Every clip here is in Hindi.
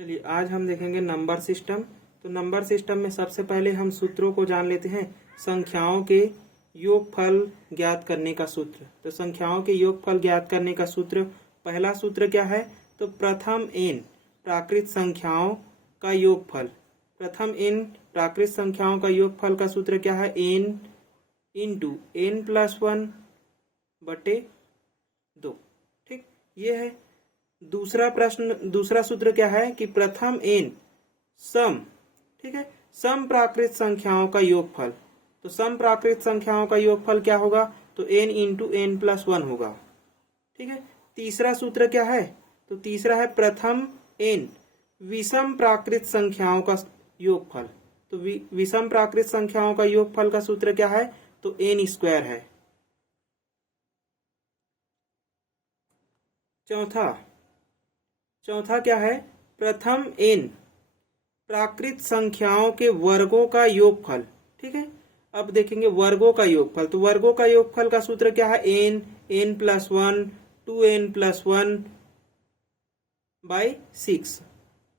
चलिए आज हम देखेंगे नंबर सिस्टम। तो नंबर सिस्टम में सबसे पहले हम सूत्रों को जान लेते हैं। संख्याओं के योगफल ज्ञात करने का सूत्र। तो संख्याओं के योगफल ज्ञात करने का सूत्र, पहला सूत्र क्या है? तो प्रथम n प्राकृत संख्याओं का योगफल। प्रथम n प्राकृत संख्याओं का योगफल का सूत्र क्या है? n इंटू n प्लस 1 बटे 2। ठीक, ये है। दूसरा सूत्र क्या है कि प्रथम n सम, ठीक है, सम प्राकृत संख्याओं का योगफल। तो सम प्राकृत संख्याओं का योगफल क्या होगा? तो n इंटू n प्लस 1 होगा। ठीक है। तीसरा सूत्र क्या है? तो तीसरा है प्रथम n विषम प्राकृत संख्याओं का योगफल। तो विषम प्राकृत संख्याओं का योगफल का सूत्र क्या है? तो n स्क्वायर है। चौथा क्या है? प्रथम n प्राकृत संख्याओं के वर्गों का योगफल। ठीक है, अब देखेंगे वर्गों का योगफल। तो वर्गों का योगफल का सूत्र क्या है? n plus 1 2n plus 1 by 6।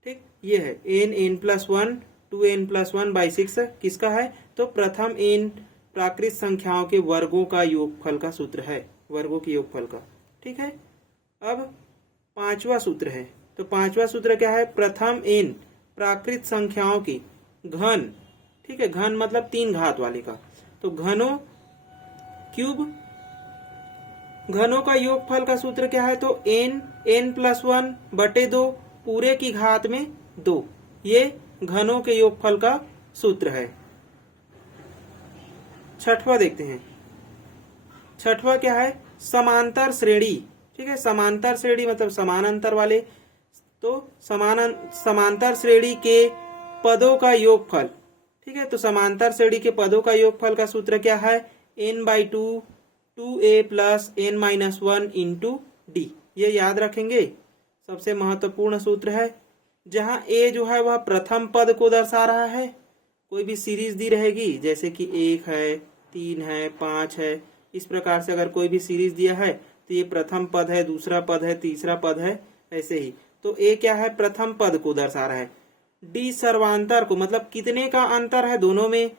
ठीक, ये है n plus 1 2n plus 1 by 6 किसका है? तो प्रथम n प्राकृत संख्याओं के वर्गों का योगफल का सूत्र है, वर्गों के योगफल का। ठीक है। अब पांचवा सूत्र है। तो पांचवा सूत्र क्या है? प्रथम n प्राकृत संख्याओं की घन। ठीक है, घन मतलब 3 घात वाले का। तो घनों का योगफल का सूत्र क्या है? तो n प्लस 1 बटे 2 पूरे की घात में 2। ये घनों के योगफल का सूत्र है। छठवां देखते हैं। छठवां क्या है? समांतर श्रेणी। ठीक है, समांतर श्रेणी मतलब समान अंतर वाले। तो समांतर श्रेणी के पदों का योगफल। ठीक है, तो समांतर श्रेणी के पदों का योगफल का सूत्र क्या है? n/2 2a plus n minus 1 into D. ये याद रखेंगे, सबसे महत्वपूर्ण सूत्र है। जहां a जो है वह प्रथम पद को दर्शा रहा है। कोई भी सीरीज दी रहेगी, जैसे कि 1 है, 3 है, 5 है, इस प्रकार से अगर कोई भी सीरीज दिया है तो ये प्रथम पद है, दूसरा पद है, तीसरा पद है, ऐसे ही। तो a क्या है? प्रथम पद को दर्शा रहा है। d सर्वांतर को, मतलब कितने का अंतर है दोनों में,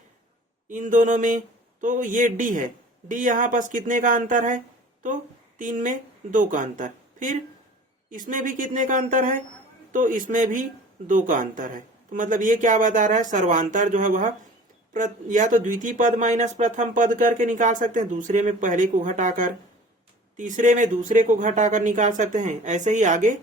इन दोनों में, तो ये d है। d यहाँ पास कितने का अंतर है? तो 3 में 2 का अंतर। फिर इसमें भी कितने का अंतर है? तो इसमें भी 2 का अंतर है। तो मतलब ये क्या बता रहा है? सर्वांतर जो है वह या तो द्वितीय पद माइनस प्रथम पद करके निकाल सकते हैं, दूसरे में पहले को घटाकर, तीसरे में दूसरे को घटाकर निकाल सकते हैं। ऐसे ही आगे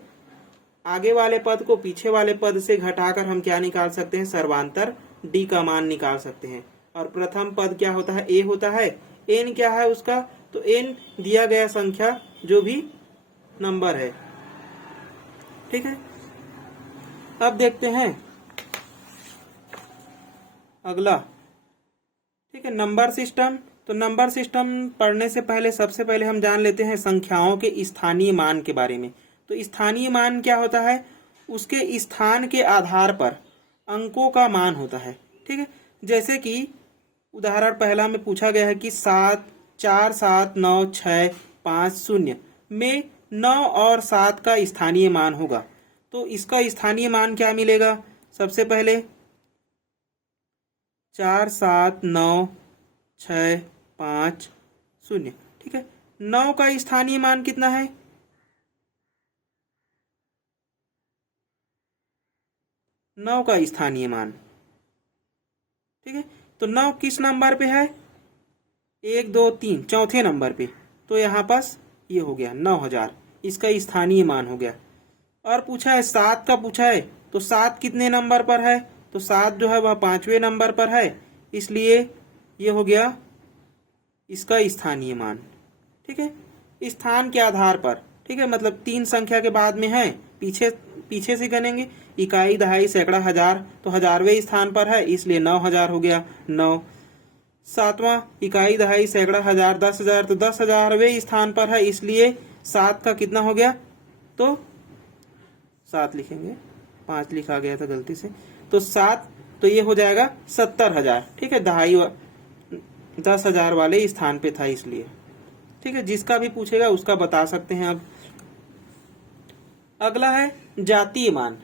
वाले पद को पीछे वाले पद से घटाकर हम क्या निकाल सकते हैं? सर्वांतर d का मान निकाल सकते हैं। और प्रथम पद क्या होता है? a होता है। n क्या है उसका? तो n दिया गया संख्या जो भी नंबर है। ठीक है, अब देखते हैं अगला। ठीक है, नंबर सिस्टम। तो नंबर सिस्टम पढ़ने से पहले सबसे पहले हम जान लेते हैं संख्याओं के स्थानीय मान के बारे में। तो स्थानीय मान क्या होता है? उसके स्थान के आधार पर अंकों का मान होता है। ठीक है, जैसे कि उदाहरण पहला में पूछा गया है कि 4 7 9 6 5 0 में 9 और 7 का स्थानीय मान होगा। तो इसका स्थानीय मान क्या मिलेगा? सबसे पहले 4 7 9 6 5 0। ठीक है, 9 का स्थानीय मान कितना है? 9 का स्थानीय मान। ठीक है, तो 9 किस नंबर पे है? 1 2 3 चौथे नंबर पे। तो यहाँ पास ये हो गया 9000, इसका स्थानीय मान हो गया। और पूछा है 7 का पूछा है, तो 7 कितने नंबर पर है? तो 7 जो है वह 5वें नंबर पर है, इसलिए ये हो गया इसका स्थानीय मान। ठीक है, स्थान के आधार पर। ठीक है, मतलब 3 संख्या के बाद में है, पीछे से गनेंगे। इकाई, दहाई, सैकड़ा, हजार, तो 1000वें स्थान पर है, इसलिए 9000 हो गया 9। 7वां इकाई, दहाई, सैकड़ा, हजार, 10,000, तो 10,000वें स्थान पर है, इसलिए 7 का कितना हो गया? तो 7 लिखेंगे, 5 लिखा गया था गलती से। तो 7, तो ये हो जाएगा 70,000। ठीक है, दहाई 10,000 वाले स्थान पे था इसलिए। ठीक है, जिसका भी पूछेगा उसका बता सकते हैं। अब अगला है जातीय मान।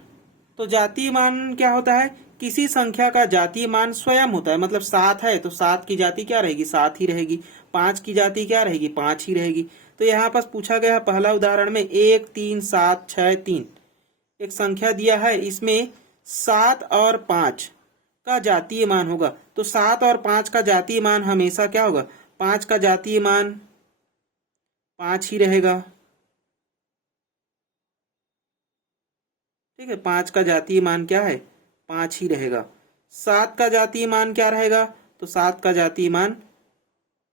तो जातीय मान क्या होता है? किसी संख्या का जातीय मान स्वयं होता है। मतलब 7 है तो 7 की जाति क्या रहेगी? 7 ही रहेगी। 5 की जाति क्या रहेगी? 5 ही रहेगी। तो यहाँ पर पूछा गया पहला उदाहरण में 1 3 7 6 3 एक संख्या दिया है, इसमें 7 और 5 का जातीय मान होगा। तो 7 और 5 का जातीय मान हमेशा क्या होगा? 5 का जातीय मान 5 ही रहेगा। ठीक है, 5 का जातीय मान क्या है? 5 ही रहेगा। 7 का जातीय मान क्या रहेगा? तो 7 का जातीय मान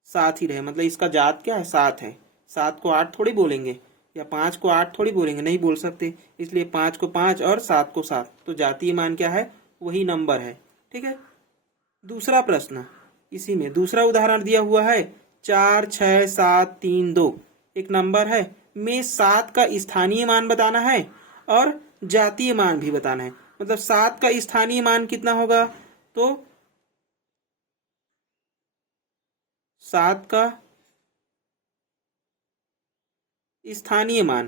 7 ही रहेगा। मतलब इसका जात क्या है? 7 है। 7 को 8 थोड़ी बोलेंगे, या 5 को 8 थोड़ी बोलेंगे, नहीं बोल सकते। इसलिए 5 को 5 और 7 को 7, तो जातीय मान क्या है? वही नंबर है। ठीक है। दूसरा प्रश्न, इसी में दूसरा उदाहरण दिया हुआ है 4 6 7 3 2 एक नंबर है, में 7 का स्थानीय मान बताना है और जातीय मान भी बताना है। मतलब 7 का स्थानीय मान कितना होगा? तो 7 का स्थानीय मान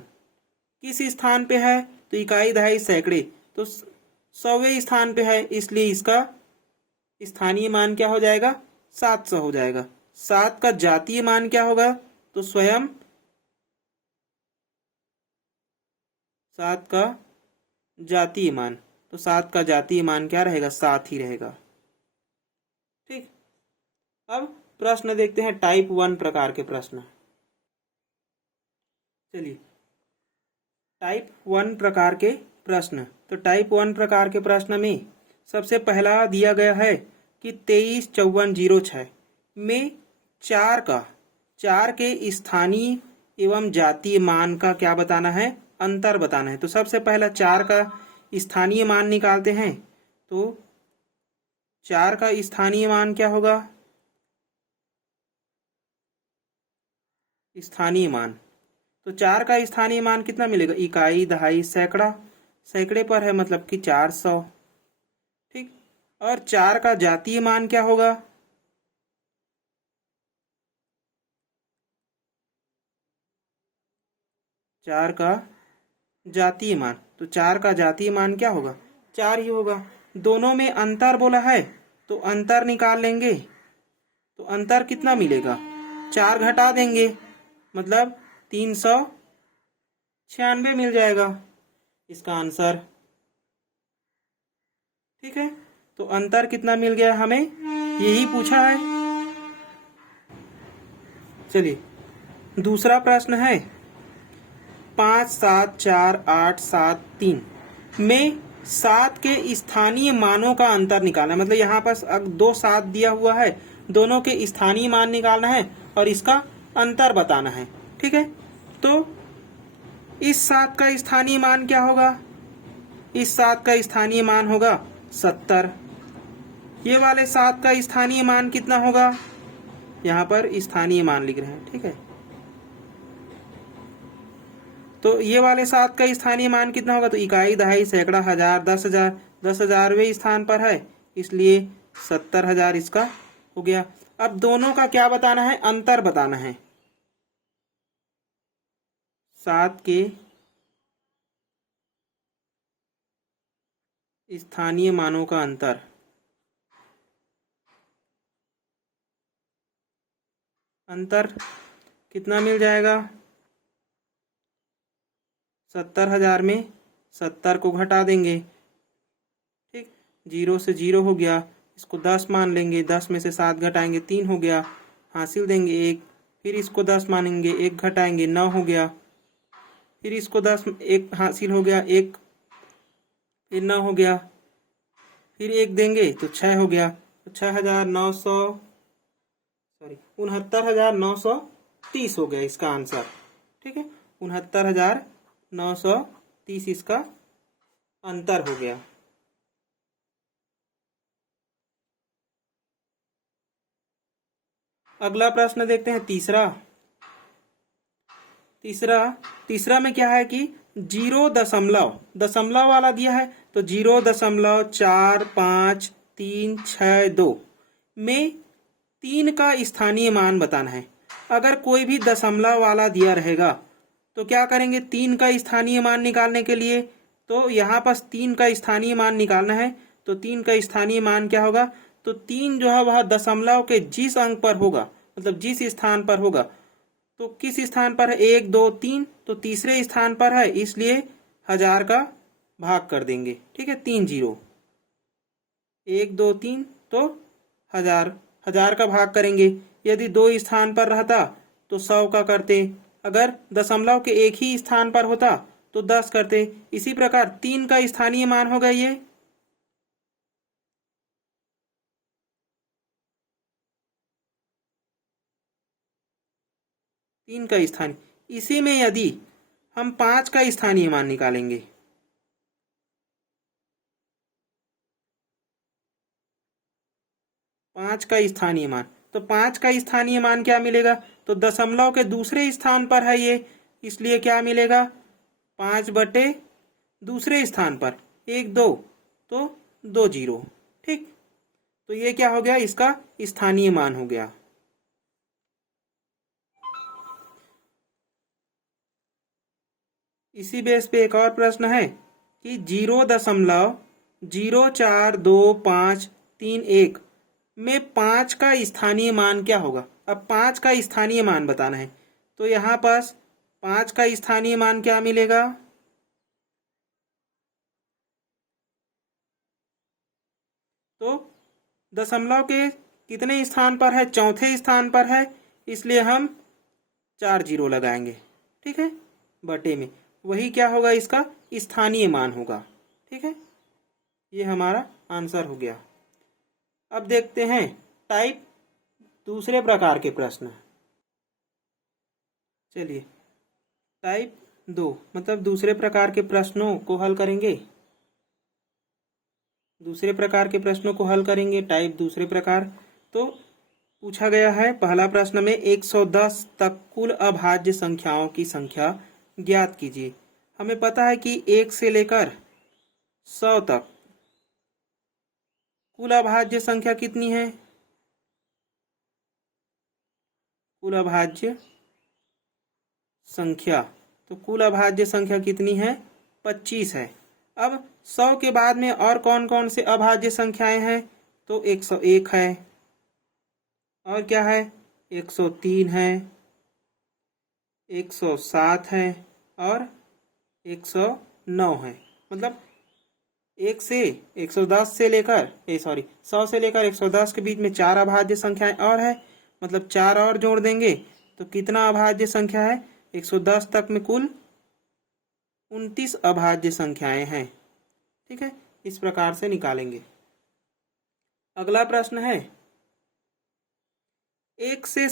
किस स्थान पे है? तो इकाई दहाई सैकड़े, तो 100वें स्थान पे है, इसलिए इसका स्थानीय मान क्या हो जाएगा? 700 हो जाएगा। 7 का जातीय मान क्या होगा? तो स्वयं 7 का जातीय मान, तो 7 का जातीय मान क्या रहेगा? 7 ही रहेगा। ठीक। अब प्रश्न देखते हैं टाइप 1 प्रकार के प्रश्न। चलिए, टाइप 1 प्रकार के प्रश्न। तो टाइप 1 प्रकार के प्रश्न में सबसे पहला दिया गया है कि 235406 में 4 के स्थानीय एवं जातीय मान का क्या बताना है? अंतर बताना है। तो सबसे पहला 4 का स्थानीय मान निकालते हैं। तो 4 का स्थानीय मान क्या होगा? स्थानीय मान, तो 4 का स्थानीय मान कितना मिलेगा? इकाई दहाई सैकड़ा, सैकड़े पर है मतलब कि 400। ठीक। और 4 का जातीय मान क्या होगा? चार का जातीय मान, तो 4 का जातीय मान क्या होगा? 4 ही होगा। दोनों में अंतर बोला है तो अंतर निकाल लेंगे। तो अंतर कितना मिलेगा? 4 घटा देंगे, मतलब 396 मिल जाएगा इसका आंसर। ठीक है, तो अंतर कितना मिल गया हमें? यही पूछा है। चलिए, दूसरा प्रश्न है 5 7 4 8 7 3 में 7 के स्थानीय मानों का अंतर निकालना है। मतलब यहाँ पर 2 7 दिया हुआ है, दोनों के स्थानीय मान निकालना है और इसका अंतर बताना है। ठीक है, तो इस 7 का स्थानीय मान क्या होगा? इस 7 का स्थानीय मान होगा 70। ये वाले 7 का स्थानीय मान कितना होगा? यहाँ पर स्थानीय मान लिख रहे हैं। ठीक है, तो ये वाले 7 का स्थानीय मान कितना होगा? तो इकाई दहाई सैकड़ा हजार 10,000, 10,000वें स्थान पर है, इसलिए 70,000 इसका हो गया। अब दोनों का क्या बताना है? अंतर बताना है। 7 के स्थानीय मानों का अंतर, अंतर कितना मिल जाएगा? 70,000 में 70 को घटा देंगे। ठीक, 0 से 0 हो गया, इसको 10 मान लेंगे, 10 में से 7 घटाएंगे 3 हो गया, हासिल देंगे 1, फिर इसको 10 मानेंगे, 1 घटाएंगे 9 हो गया, फिर इसको 10 1 हासिल हो गया 1, फिर 9 हो गया, फिर 1 देंगे तो 6 हो गया। तो 6930 हो गया इसका आंसर। ठीक है, 69,930 इसका अंतर हो गया। अगला प्रश्न देखते हैं तीसरा। तीसरा में क्या है कि 0 दशमलव वाला दिया है, तो 0.4532 में 3 का स्थानीय मान बताना है। अगर कोई भी दशमलव वाला दिया रहेगा तो क्या करेंगे? 3 का स्थानीय मान निकालने के लिए तो यहाँ पास 3 का स्थानीय मान निकालना है। तो 3 का स्थानीय मान क्या होगा? तो 3 जो है वह दशमलव के जिस अंक पर होगा, मतलब जिस स्थान पर होगा, तो किस स्थान पर है? 1 2 3, तो तीसरे स्थान पर है, इसलिए 1000 का भाग कर देंगे। ठीक है, 3 0, 1 2 3, तो 1000 का भाग करेंगे। यदि 2 स्थान पर रहता तो 100 का करते, अगर दशमलव के एक ही स्थान पर होता तो 10 करते। इसी प्रकार 3 का स्थानीय मान होगा ये 3 का स्थानीय। इसी में यदि हम 5 का स्थानीय मान निकालेंगे, 5 का स्थानीय मान, तो 5 का स्थानीय मान क्या मिलेगा? तो दशमलव के दूसरे स्थान पर है ये, इसलिए क्या मिलेगा? 5 बटे दूसरे स्थान पर 1 2, तो 2 0। ठीक, तो ये क्या हो गया? इसका स्थानीय मान हो गया। इसी बेस पे एक और प्रश्न है कि 0.042531 में 5 का स्थानीय मान क्या होगा? अब 5 का स्थानीय मान बताना है, तो यहाँ पास 5 का स्थानीय मान क्या मिलेगा? तो दशमलव के कितने स्थान पर है? चौथे स्थान पर है, इसलिए हम 4 0 लगाएंगे। ठीक है, बटे में वही क्या होगा? इसका स्थानीय मान होगा। ठीक है, ये हमारा आंसर हो गया। अब देखते हैं टाइप दूसरे प्रकार के प्रश्न। चलिए टाइप 2 मतलब दूसरे प्रकार के प्रश्नों को हल करेंगे। दूसरे प्रकार के प्रश्नों को हल करेंगे, टाइप दूसरे प्रकार। तो पूछा गया है पहला प्रश्न में 110 तक कुल अभाज्य संख्याओं की संख्या ज्ञात कीजिए। हमें पता है कि 1 से लेकर 100 तक कुल अभाज्य संख्या कितनी है? कुल अभाज्य संख्या, तो कुल अभाज्य संख्या कितनी है? 25 है। अब 100 के बाद में और कौन कौन से अभाज्य संख्याएं हैं? तो 101 है, और क्या है? 103 है, 107 है, और 109 है। मतलब 1 से 110 से लेकर 100 से लेकर 110 के बीच में 4 अभाज्य संख्याएं और है, मतलब 4 और जोड़ देंगे तो कितना अभाज्य संख्या है? 110 तक में कुल 29 अभाज्य संख्याएं हैं। ठीक है, इस प्रकार से निकालेंगे। अगला प्रश्न है 1 से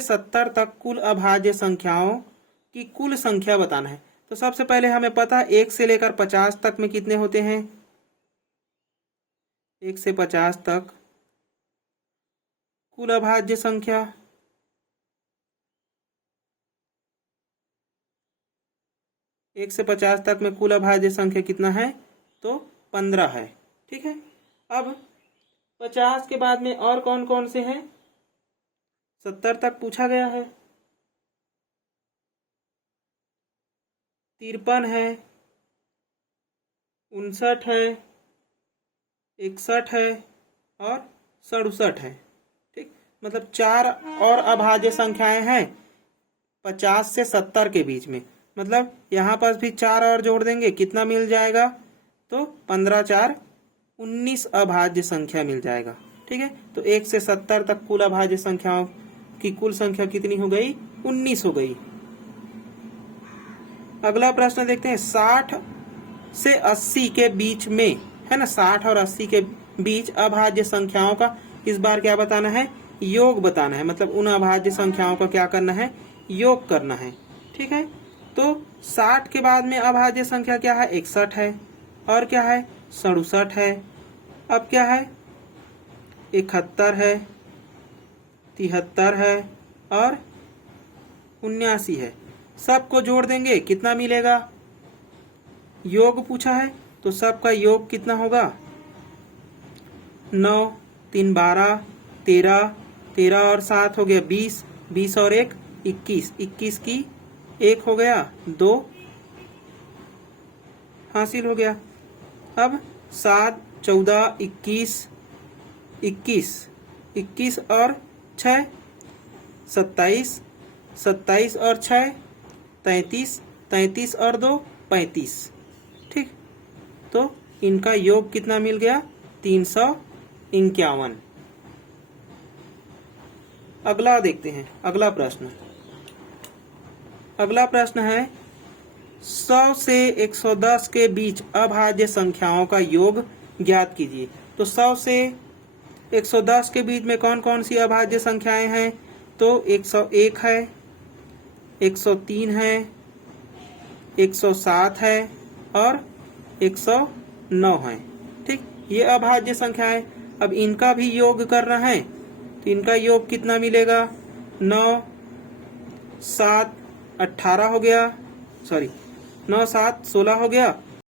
70 तक कुल अभाज्य संख्याओं की कुल संख्या बताना है। तो सबसे पहले हमें पता है 1 से लेकर 50 तक में कितने होते हैं? 1 से 50 तक कुल अभाज्य संख्या, एक से 50 तक में कुल अभाज्य संख्या कितना है? तो 15 है। ठीक है, अब 50 के बाद में और कौन कौन से हैं? 70 तक पूछा गया है, 53 है, 59 है, 61 है, और 67 है। ठीक, मतलब 4 और अभाज्य संख्याएं हैं 50 से 70 के बीच में। मतलब यहाँ पर भी 4 और जोड़ देंगे, कितना मिल जाएगा? तो 15 4 19 अभाज्य संख्या मिल जाएगा। ठीक है, तो 1 से 70 तक कुल अभाज्य संख्याओं की कुल संख्या कितनी हो गई? 19 हो गई। अगला प्रश्न देखते हैं 60 से 80 के बीच में, है ना, 60 और 80 के बीच अभाज्य संख्याओं का इस बार क्या बताना है? योग बताना है। मतलब उन अभाज्य संख्याओं का क्या करना है? योग करना है। ठीक है, तो 60 के बाद में अभाज्य संख्या क्या है? 61 है, और क्या है? 67 है, अब क्या है? 71 है, 73 है, और 79 है। सबको जोड़ देंगे, कितना मिलेगा? योग पूछा है तो सबका योग कितना होगा? 9 3 12, 13, 13 और 7 हो गया 20, 20 और 1 21, 21 की 1 हो गया 2, हासिल हो गया। अब 7, 14, 21, 21 और 6 27, 27 और 6 33, 33 और 2 35। ठीक, तो इनका योग कितना मिल गया? 351। अगला देखते हैं, अगला प्रश्न। अगला प्रश्न है 100 से 110 के बीच अभाज्य संख्याओं का योग ज्ञात कीजिए। तो 100 से 110 के बीच में कौन कौन सी अभाज्य संख्याएं हैं? तो 101 है, 103 है, 107 है और 109 है। ठीक, ये अभाज्य संख्या है। अब इनका भी योग करना है, तो इनका योग कितना मिलेगा? 9, 7, 18 हो गया, सॉरी 9, 7, 16 हो गया